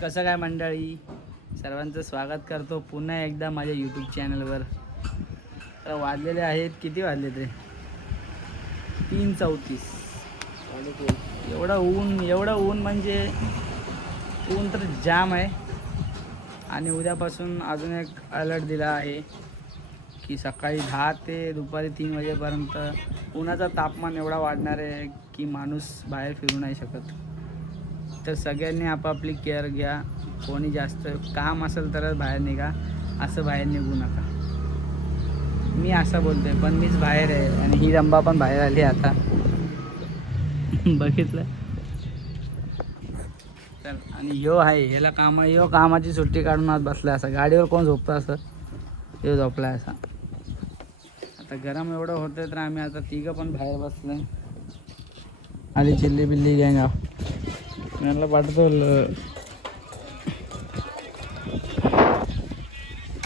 कसं काय मंडळी, सर्वांचं स्वागत करतो पुन्हा एकदा माझ्या यूट्यूब चॅनलवर. तर वाजलेले आहेत, किती वाजले ते 3:34. एवढं ऊन म्हणजे ऊन तर जाम आहे. आणि उद्यापासून अजून एक अलर्ट दिला आहे की सकाळी 10 ते दुपारी 3 वाजेपर्यंत उन्हाचं तापमान एवढा वाढणार आहे की माणूस बाहेर फिरू नाही शकत. तर सगळ्यांनी आपापली केअर घ्या. कोणी जास्त काम असेल तरच बाहेर निघा, असं बाहेर निघू नका. मी असं बोलतोय पण मीच बाहेर आहे आणि ही रंबा पण बाहेर आली आता. बघितलं तर. आणि ह्यो आहे, ह्याला ह्यो कामाची सुट्टी काढून आज बसला. असं गाडीवर कोण झोपतं, असं ह्यो झोपला असा. आता गरम एवढं होतं तर आम्ही आता तिघं पण बाहेर बसलोय. आली चिल्ली बिल्ली गँग. मला पाठवतो.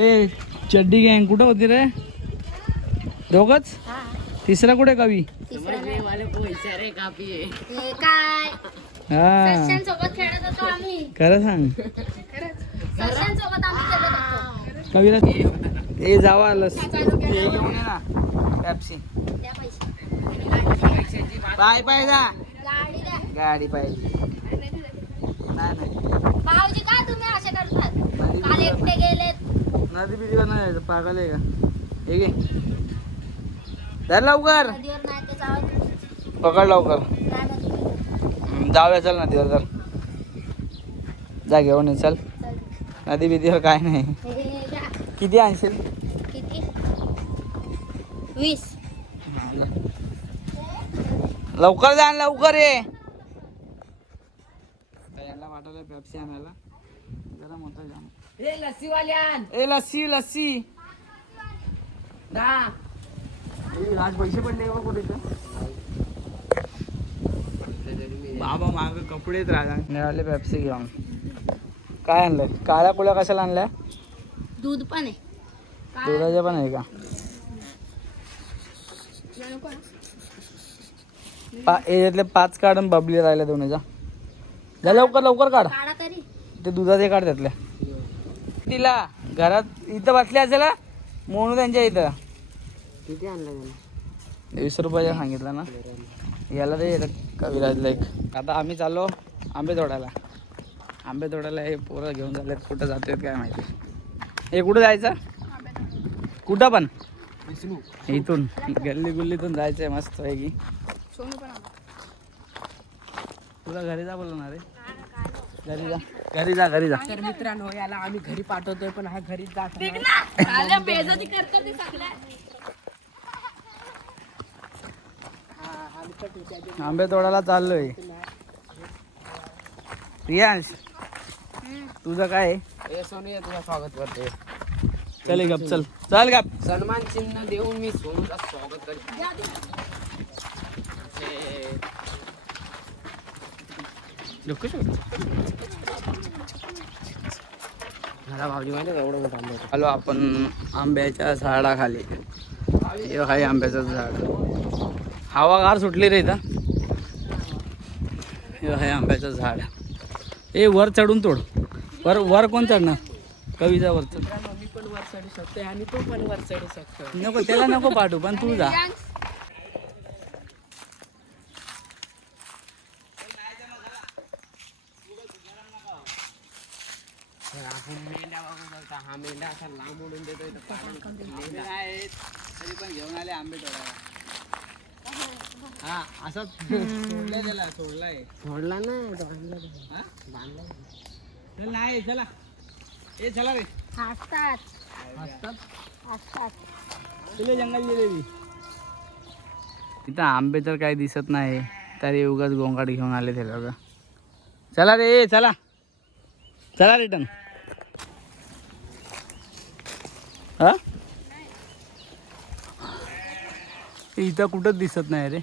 ए चड्डी गँग कुठं होती रे? दोघच? तिसरा कुठे कवी? हा खरं सांग. कवीला ए जावा आलंस घेऊन ये ना पॅप्सी. पाय पाय जा, गाडी पाहिजे. नाही भाऊजी का तुम्ही असे करतात? काल एकटे गेलेत. नदी बिदीवर नाही जायचं, पागल आहे का? हे घे धर लवकर, नदीवर नाही ते जावं. पकड लवकर. नाही मग जाऊया चल नदीवर. चल जा घेऊन ये चल. चल. नदी बिदीवर काय नाही. हे जा. किती आणशील? किती? 20. लवकर जा, लवकर ये. यांना वाटलं पेप्सी आणायला, जरा मोठा जाम. ए लस्सी वाल्यान, ए लस्सी लस्सी. ना आज पैसे पडले का कुठे? बाबा माग कपडेच राहा. मिळाले पेप्सी घेऊन. काय आणलंय? काळ्या कुळ्या कशाला आणल्या? दूध पण आहे. दुधाच्या पण आहे का? याच्यातले 5 काढून बबली राहिल्या दोन्हीचा. जा लवकर लवकर काढ. काढा तरी. ते दुधाचे काढ त्यातल्या. तिला घरात इथं बसले असेल म्हणून त्यांच्या इथं. किती आणलं? 20 रुपयाचा सांगितलं ना. याला रे कविराजला एक. आता आम्ही चाललो आंबे तोडायला. आंबे तोडायला हे पोरं घेऊन झालेत. कुठं जातात काय माहिती. हे कुठं जायचं? कुठं पण इथून गल्ली गुल्लीतून जायचंय मस्त आहे की. तुला घरी जा बोलणार रे. घरी जा, घरी जा, घरी जा. तर मित्रांनो, याला आम्ही घरी पाठवतोय पण हा घरी जात नाही. आंबे तोडायला चाललोय. प्रियांश तुझं काय आहे? ए सोनू, तुझं स्वागत करते. चल गप, चल चल गप. सन्मान चिन्ह देऊन मी सोनूचं स्वागत करते. मला भाऊजी माहिती आहे एवढं मोठं आंबे. आलो आपण आंब्याच्या झाडाखाली. हे आहे आंब्याचं झाड. हवागार सुटली रे इथं. हे आहे आंब्याचं झाड. ए वर चढून तोड. वर वर कोण चढणार? कवीचा वर चढ. मी पण वर चढू शकतोय आणि तो पण वर चढू शकतो. नको त्याला नको पाठवू, पण तू जा. हा मेंढा असा लांब उडून देतोय. तरी पण घेऊन आले आंबे तोडायला. हा असा सोडलाय त्याला, सोडलाय. सोडला ना, बांधला. हा बांधला. चल नाही चला. ए चला रे. हसतात. असतात हसतात. तुला जंगल जिलेबी. तिथं आंबे तर काही दिसत नाही, तरी उगाच गोंगाट घेऊन आले ते लोक. चला रे चला, चला रिटर्न. हा इथं कुठंच दिसत नाही रे,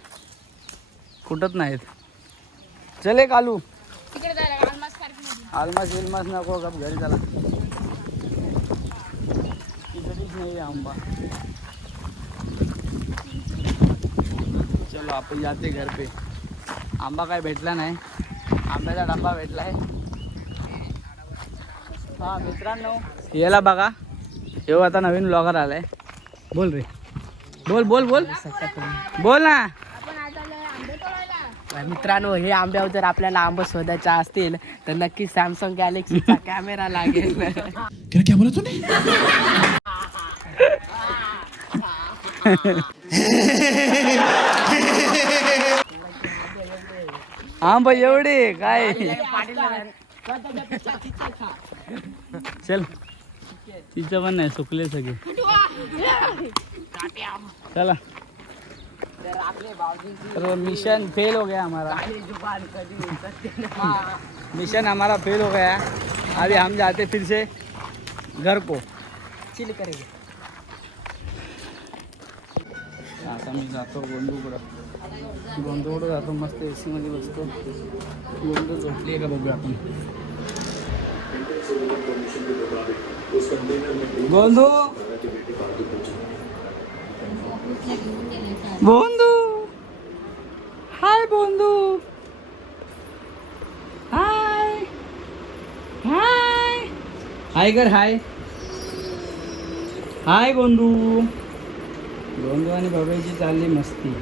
कुठंच नाहीत. चल एक आलू. आलमास विलमास नको का, घरी चला. इथंच नाही आंबा. चलो आपण जाते घर पे. आंबा काय भेटला नाही, आंब्याचा डब्बा भेटला आहे. हा मित्रांनो याला बघा, ह्यो आता नवीन ब्लॉगर आलाय. बोल रे, बोल बोल बोल बोल ना. मित्रांनो, हे आंब्यावर जर आपल्याला आंबे शोधायचे असतील तर नक्की सॅमसंग गॅलेक्सीचा कॅमेरा लागेल. क्या बोला तूने? आंबा एवढे काय चल, तिचं पण नाही सुकले सगळे. चला, तो मिशन फेल हो गया हमारा. मिशन हमारा फेल हो गया. अभी हम जाते फिर से घर को. चिल करेंगे. आता मी जातो गोंदूकडं. गोंदूकडं जातो, मस्त ए सी मध्ये बसतो. गोंदू झोपली आहे का बघूया आपण. गोंदू बोंदू, हाय बोंदू, हाय हाय हाय कर, हाय हाय गोंदू. गोंदू आणि बबेची चालली मस्ती.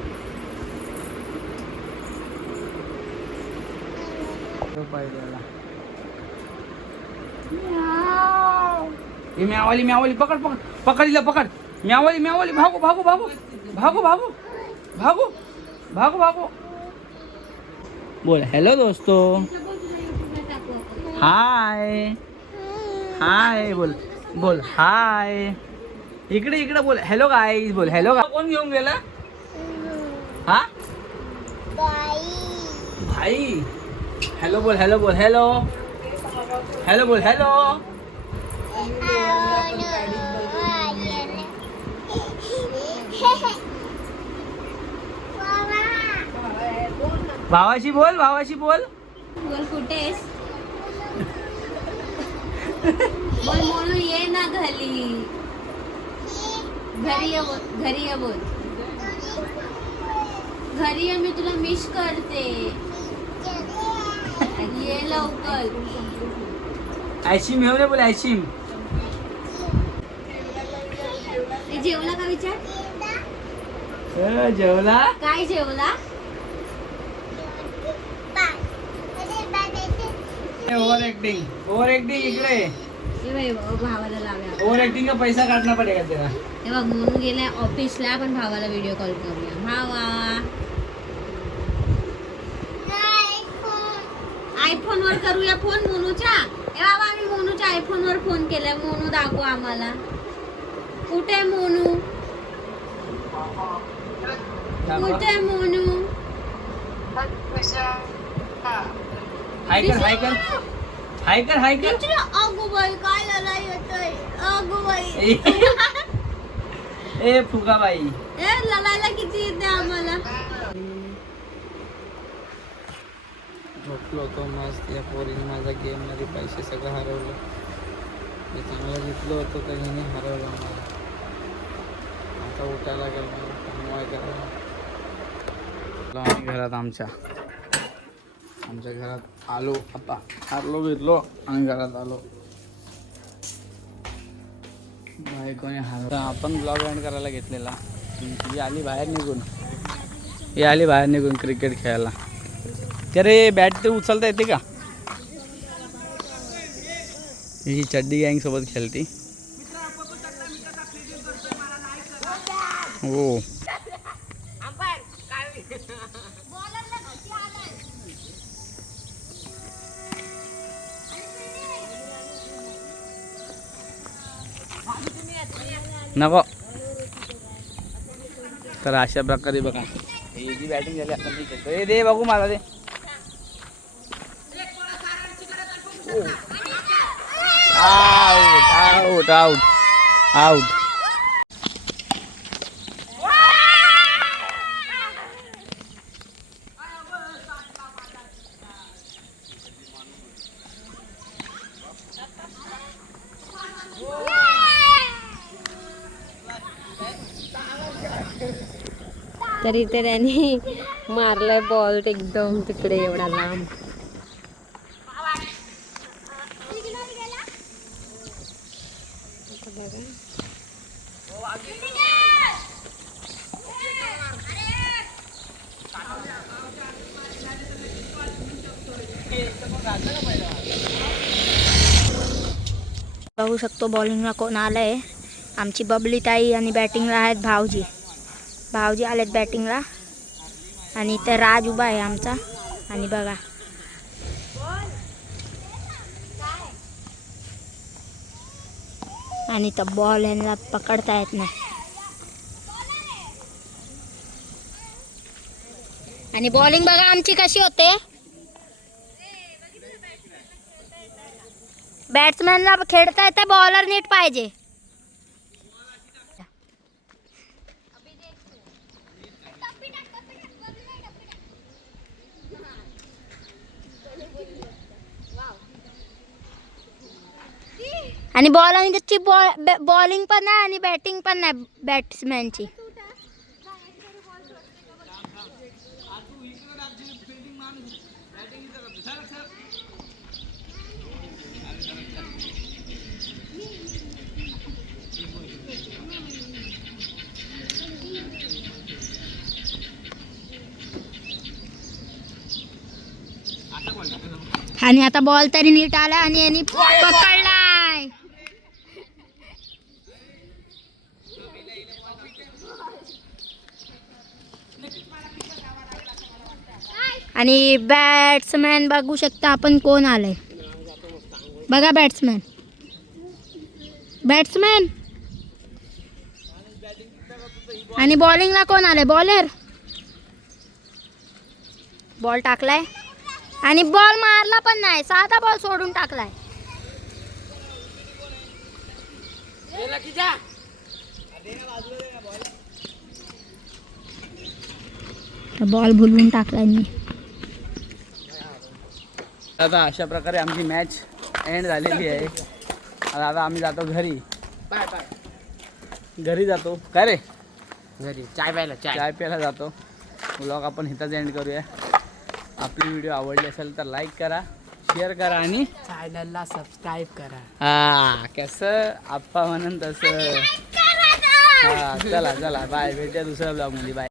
पाहिजेला म्यावाली म्यावाली, पकड पकड पकड, हिला पकड. म्यावाली म्यावाली, भागो भागो भागो भागो भागो भागो भागो भागो. बोल हेलो दोस्तों, हाय हाय बोल बोल हाय. इकडे इकडे बोल हॅलो गाईज, बोल हॅलो. कोण घेऊन गेला? हा भाई. हॅलो बोल, हॅलो बोल, हॅलो हॅलो बोल, हॅलो. भावाशी बोल, भावाशी बोल. बोल कुठेस? बोल म्हणून ये ना घरी. घरी ये बोल, घरी ये बोल. घरी ये, मी तुला मिस करते. ये लवकर. आयशिम येऊ रे, बोल आयशिम. जेवला का विचार? जेवला काय जेवला? ओव्हर ऍक्टिंग, ओव्हर ऍक्टिंग इकडे. हे बाई, भावाला लाव्या. ओव्हर ऍक्टिंग का पैसा काढना पडेगा तेरा. हे बघ, म्हणून गेलाय ऑफिसला. पण भावाला व्हिडिओ कॉल करूया. भावा, आयफोन वर करूया फोन मोनूच्या. हे बाबा, आम्ही मोनूच्या आयफोन वर फोन केलाय. मोनू दाखव आम्हाला. कुठे मोनू? कुठे मोनू? हाय कर, हाय कर, हाय कर, हाय कर. अगो बाई, काय लढाई होतोय. अगो बाई. ए फुगाबाई, ए लढायला किती येते आम्हाला. झोपलो होतो मस्त. या पोरीने माझ्या गेम मध्ये पैसे सगळं हरवलं. मी चांगलं घेतलं होतं तर हिने हरवलं मला. आता उठायला गेलो कमवाय करायला. आणि घरात आमच्या घरात आलो. आता हारलो घेतलो आणि घरात आलो. बायकोने हारला. आपण ब्लॉग एंड करायला घेतलेला. ही आली बाहेर निघून. ही आली बाहेर निघून क्रिकेट खेळायला. अरे बॅट ते उचलता येते का? ही चड्डी गँग सोबत खेळती. हो, नको. तर अशा प्रकारे बघा, ही जी बॅटिंग झाली आपण ती खेळतो. हे दे बघू मला, दे. Out out out out. तर इथे त्यांनी मारलाय बॉल एकदम तिकडे एवढा लांब. बघू शकतो बॉलिंगला कोण आलंय. आमची बबली ताई आणि बॅटिंगला आहेत भाऊजी. भाऊजी आलेत बॅटिंगला आणि इथे राज उभा आहे आमचा. आणि बघा आणि तर बॉल यांना पकडता येत नाही. आणि बॉलिंग बघा आमची कशी होते. बॅट्समॅनला खेळता येते, बॉलर नीट पाहिजे. आणि बॉलिंगची बॉलिंग पण नाही आणि बॅटिंग पण नाही बॅट्समॅनची. आणि आता बॉल तरी नीट आला आणि यांनी पकडलाय. आणि बॅट्समॅन बघू शकता आपण कोण आलंय. बघा बॅट्समॅन आणि बॉलिंगला कोण आलंय. बॉलर बॉल टाकलाय आणि बॉल मारला पण नाही, साधा बॉल सोडून टाकलाय. बॉल भुलवून टाकलाय मी. आता अशा प्रकारे आमची मॅच एंड झालेली आहे. आता आम्ही जातो घरी. Bye bye. घरी जातो काय रे, घरी चाय प्यायला. चाय प्यायला जातो. ब्लॉग आपण इथंच एंड करूया. आपली व्हिडिओ आवडली असेल तर लाईक करा, शेअर करा आणि चॅनलला सबस्क्राईब करा. हा कसं आप्पा म्हणून तसं. हा चला चला बाय, भेटूया दुसऱ्या ब्लॉगमध्ये. बाय.